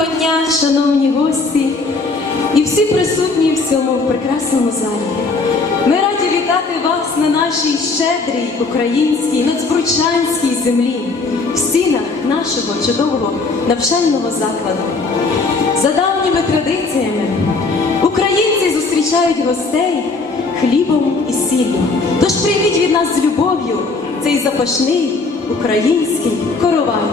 Доброго дня, шановні гості і всі присутні в цьому прекрасному залі. Ми раді вітати вас на нашій щедрій українській нацбручанській землі, в стінах нашого чудового навчального закладу. За давніми традиціями українці зустрічають гостей хлібом і сіллю. Тож прийміть від нас з любов'ю цей запашний український коровай.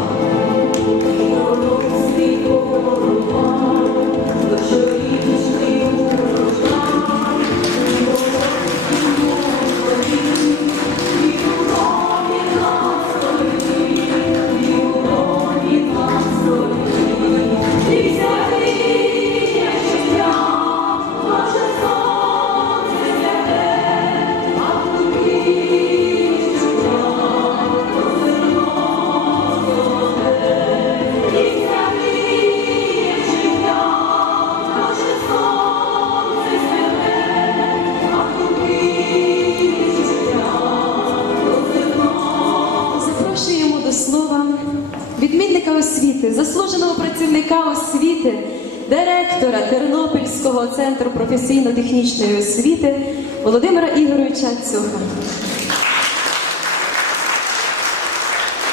Директора Тернопільського центру професійно-технічної освіти Володимира Ігоровича Цьоха.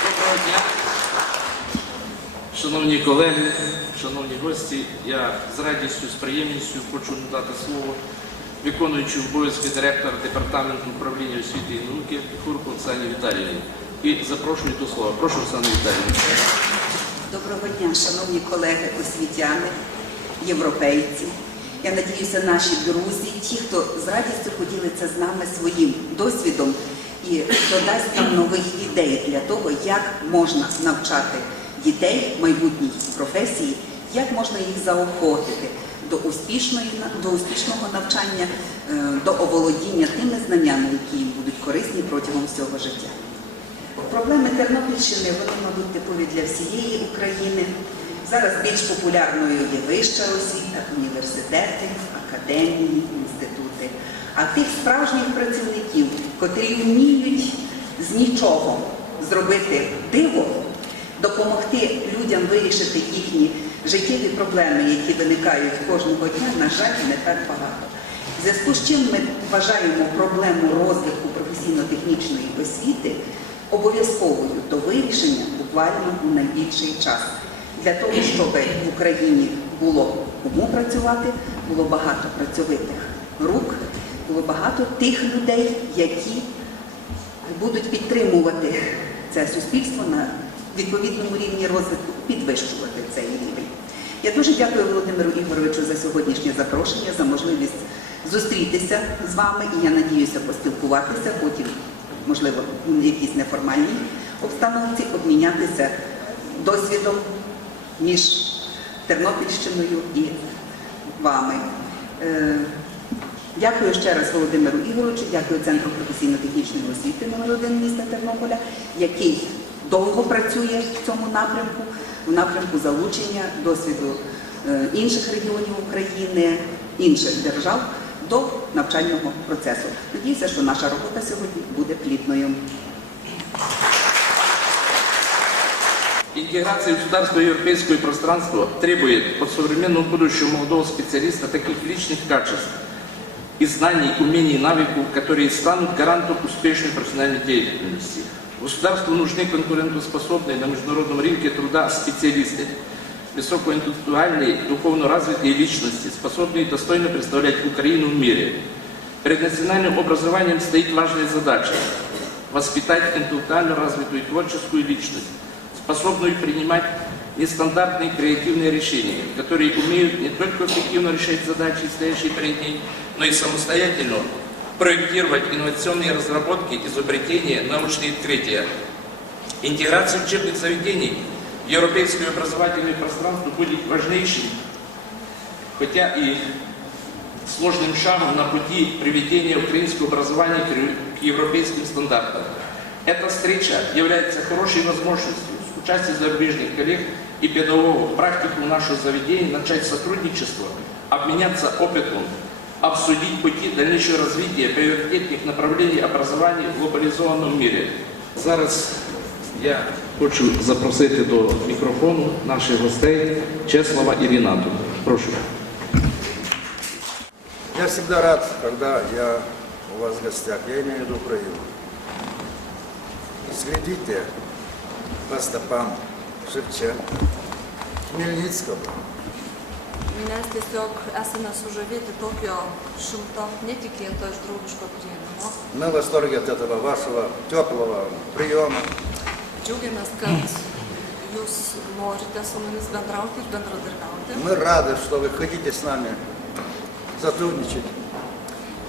Доброго дня, шановні колеги, шановні гості. Я з радістю, з приємністю хочу надати слово виконуючи обов'язки директора департаменту управління освіти і науки Курку Оксані Віталіївні. І запрошую до слова. Прошу Оксану Віталіївну. Доброго дня, шановні колеги освітяни, європейці. Я надіюся, наші друзі, ті, хто з радістю поділиться з нами своїм досвідом і додасть нам нових ідей для того, як можна навчати дітей майбутній професії, як можна їх заохотити до успішної до успішного навчання, е, до оволодіння тими знаннями, які їм будуть корисні протягом всього життя. Проблеми Тернопільщини, вони, мабуть, типові для всієї України. Зараз більш популярною є вища освіта, університети, академії, інститути. А тих справжніх працівників, котрі вміють з нічого зробити диво, допомогти людям вирішити їхні життєві проблеми, які виникають кожного дня, на жаль, не так багато. В зв'язку з чим ми вважаємо проблему розвитку професійно-технічної освіти обов'язковою до вирішення буквально у найбільший час. Для того, щоб в Україні було кому працювати, було багато працьовитих рук, було багато тих людей, які будуть підтримувати це суспільство на відповідному рівні розвитку, підвищувати цей рівень. Я дуже дякую Володимиру Ігоровичу за сьогоднішнє запрошення, за можливість зустрітися з вами і я надіюся поспілкуватися, потім, можливо, в якійсь неформальній обстановці, обмінятися досвідом між Тернопільщиною і вами. Е, Дякую ще раз Володимиру Ігоровичу, дякую Центру професійно-технічної освіти номер 1 міста Тернополя, який довго працює в цьому напрямку, в напрямку залучення досвіду е, інших регіонів України, інших держав до навчального процесу. Надіюся, що наша робота сьогодні буде плідною. Интеграция государства в европейское пространство требует от современного будущего молодого специалиста таких личных качеств и знаний, умений и навыков, которые станут гарантом успешной профессиональной деятельности. Государству нужны конкурентоспособные на международном рынке труда специалисты, высокоинтеллектуальные, духовно развитые личности, способные достойно представлять Украину в мире. Перед национальным образованием стоит важная задача – воспитать интеллектуально развитую и творческую личность, способную принимать нестандартные креативные решения, которые умеют не только эффективно решать задачи, стоящие перед ней, но и самостоятельно проектировать инновационные разработки, изобретения, научные открытия. Интеграция учебных заведений в европейское образовательное пространство будет важнейшим, хотя и сложным шагом на пути приведения украинского образования к европейским стандартам. Эта встреча является хорошей возможностью с участием зарубежных коллег и педагогов, практиков нашего заведения начать сотрудничество, обменяться опытом, обсудить пути дальнейшего развития приоритетных направлений образования в глобализованном мире. Зараз Я хочу запросити до мікрофону наших гостей Чеслава і Рінату. Прошу. Я всегда рад, когда я у вас в гостях. Я имею в виду Украину. Следите по стопам Шевченко, Хмельницкого. Mes tiesiog esame sužavėti tokio šilto, netikėto iš draugiško priėmimo. Мы в восторге от этого вашего теплого приема. Džiaugiamės, kad jūs norite su mumis bendrauti ir bendradarbiauti. Мы рады, что вы хотите с нами сотрудничать.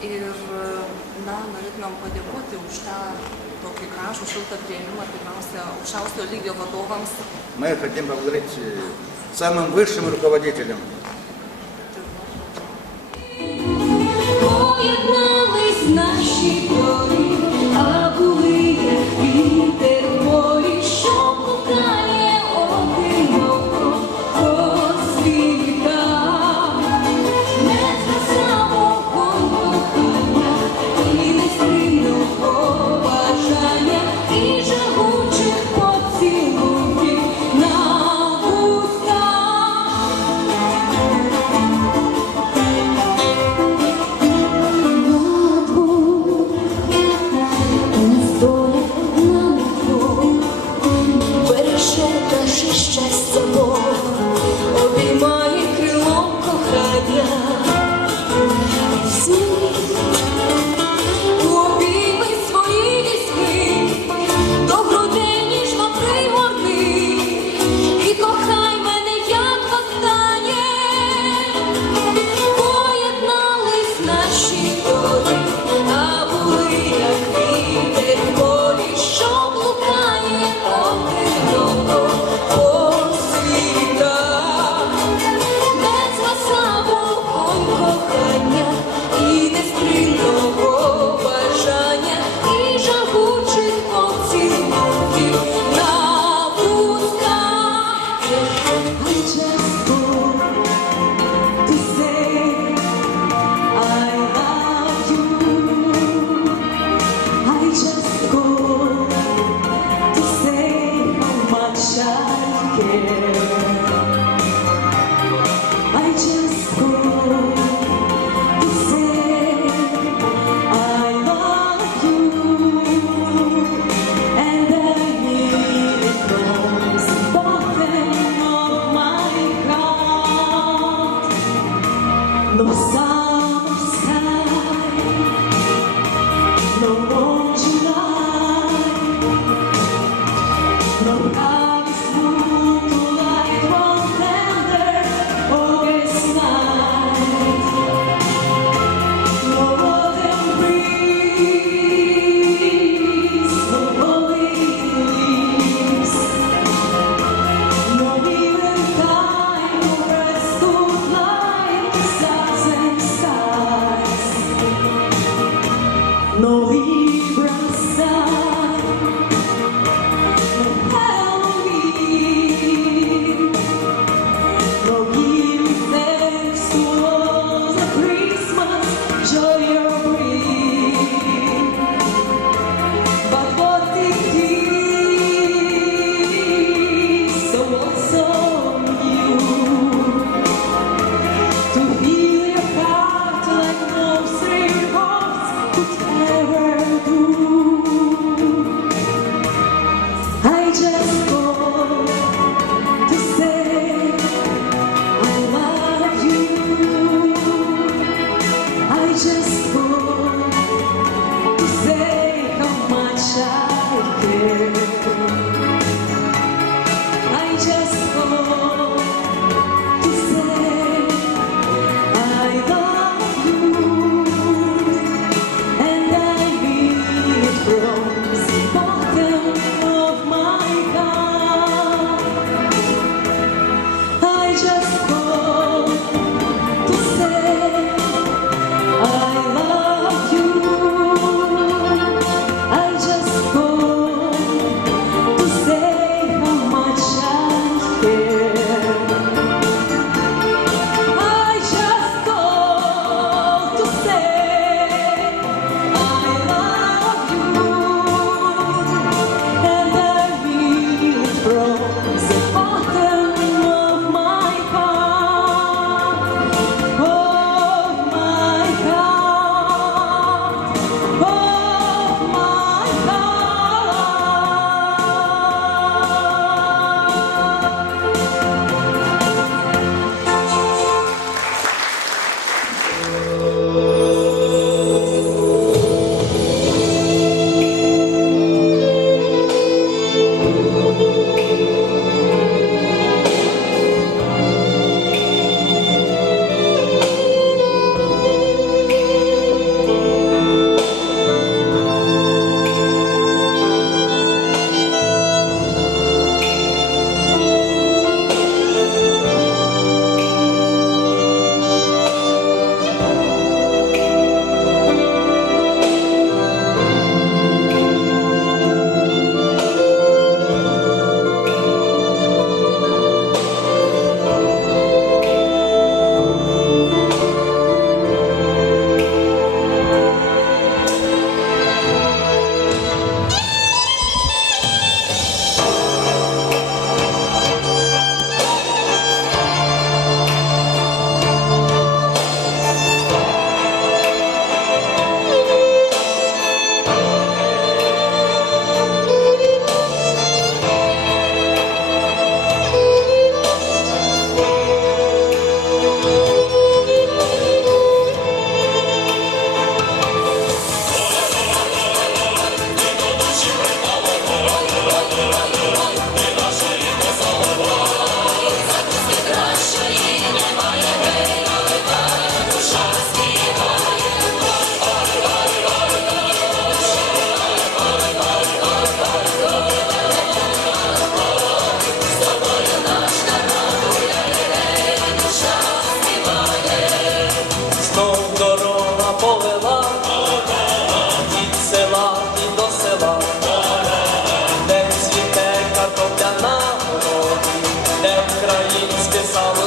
Ir, na, norėtumėm padėkoti už tą tokį gražų, šiltą prieimimą, pirmiausia, aukščiausio lygio vadovams. Мы хотим поблагодарить э, самым высшим руководителям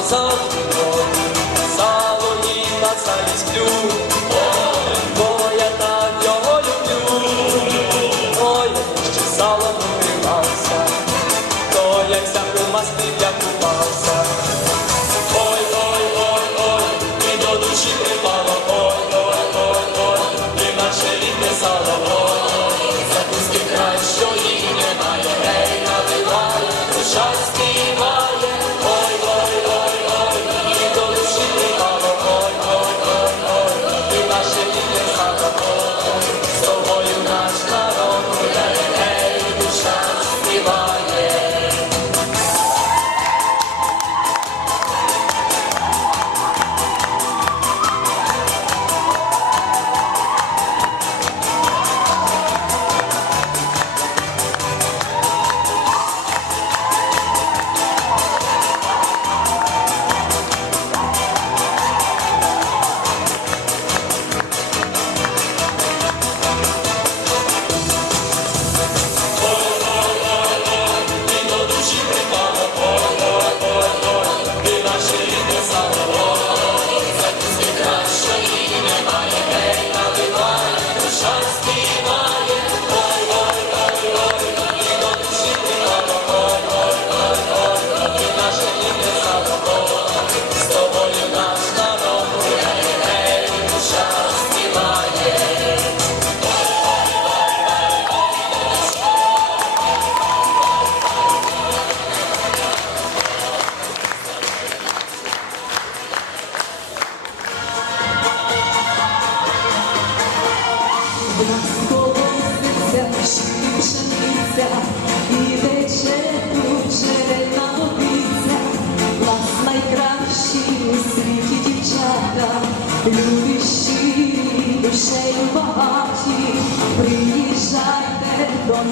українське сало завжди, і на салі сплю,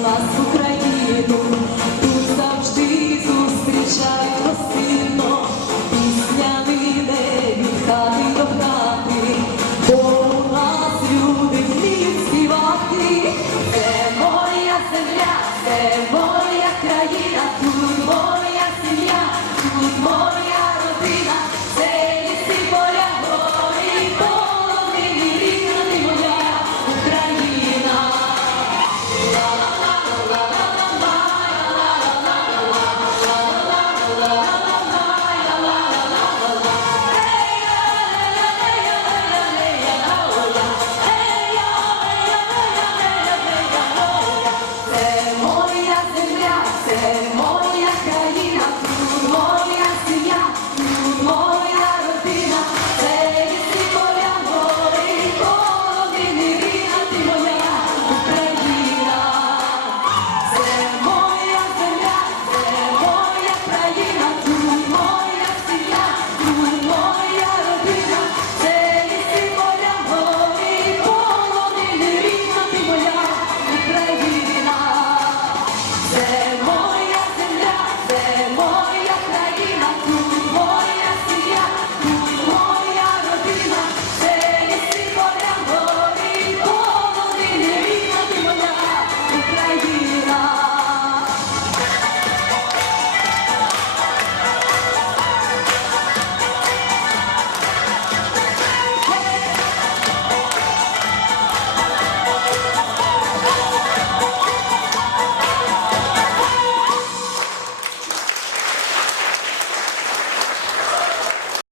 нас в Україну.